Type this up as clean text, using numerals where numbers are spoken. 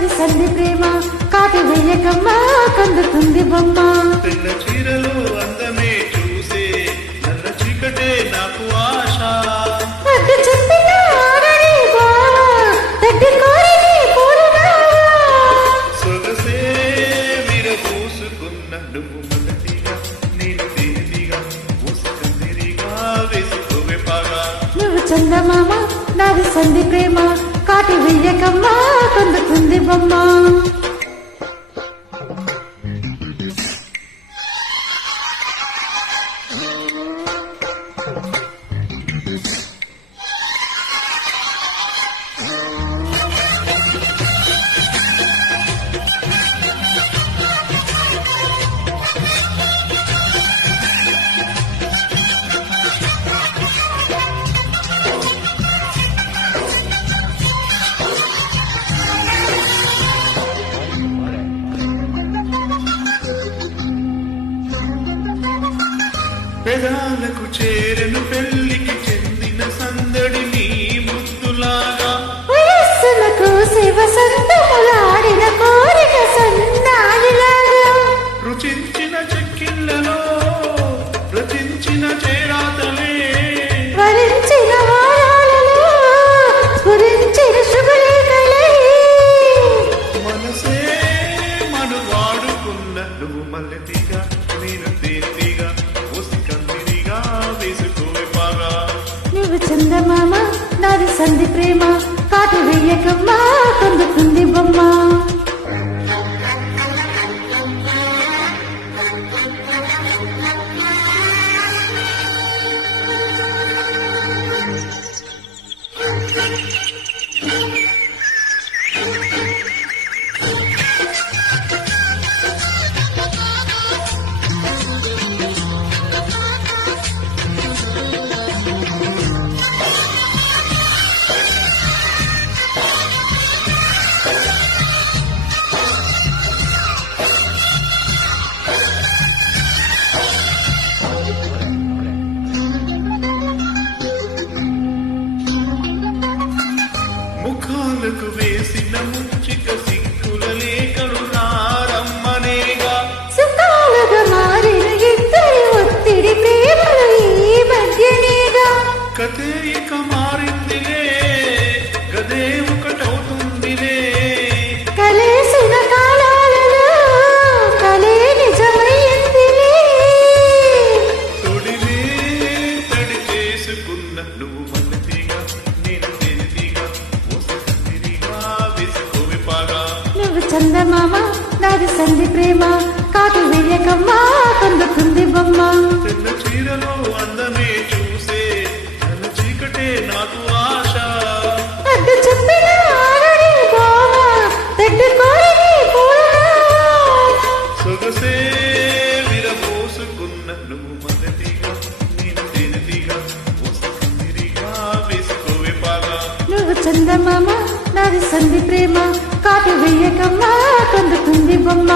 నాది సంధి ప్రేమ కాటి వెయ్యకమ్మ కందుతుంది బొమ్మ తెల్ల చీరలో అందమే చూసే నల్ల చీకటే నాకు ఆశ అడ్డు చెప్పిన ఆడని బావ తడ్డి కోరిని పూరనా సొగసే విరబూసుకున్న నువ్వు మొదటిగా నేను తేలిగా ముసుకందిరిగా వేసుకోవే పాగా నువ్వు చందమామ నాది సంధి ప్రేమ కాటి వెయ్యకమ్మ కందుతుంది బొమ్మ పెదాలకు చేరెను పెళ్లికి చెందిన సందడి నీ ముద్దులాగా వయస్సులకు శివ సంతములాడిన కోరిక సన్నాయిలాగా రుచించిన చెక్కిళ్ళలో రచించిన చేరాతలే వరించిన వారాలలో గురించిన శుభలేఖలే మనసే మను వాడుకున్న నువ్వు మల్లెతిగా నేను తేలిగా ముసుకందిరిగా వేసుకోవే పాగా నువ్వు చందమామ నాది సంధి ప్రేమ కాటి వెయ్యకమ్మ కందుతుంది బొమ్మ ముఖాలకు వేసిన ముచ్చిక సిక్కుల లేఖలు నారమ్మనేగా సుఖాలుగా మారిన ఇద్దరి ఒత్తిడి ప్రేమలు ఈ మధ్యనేగా కథే ఇక మారిందిలే గదే ఒకటవుతుందిలే కలేసిన కాలాలలో కలే నిజమైందిలే తొడివే తడి చేసుకున్న నువ్వు మల్లెతిగా నేను తేలిగా ముసుకందిరిగా వేసుకోవే పాగా నువ్వు చందమామ నాది సంధి ప్రేమ కాటి వెయ్యకమ్మ కందుతుంది బొమ్మ తెల్ల చీరలో అందమే చూసే నల్ల చీకటే నాకు ఆశ అడ్డు చెప్పిన ఆడని బావ తడ్డి కోరిని పూరనా సొగసే విరబోసుకున్న నువ్వు మొదటిగా నేను తేలిగా ముసుకందిరిగా వేసుకోవే పాగా నువ్వు చందమామ నాది సంధి ప్రేమ కాటి వెయ్యకమ్మ కందుతుంది బొమ్మ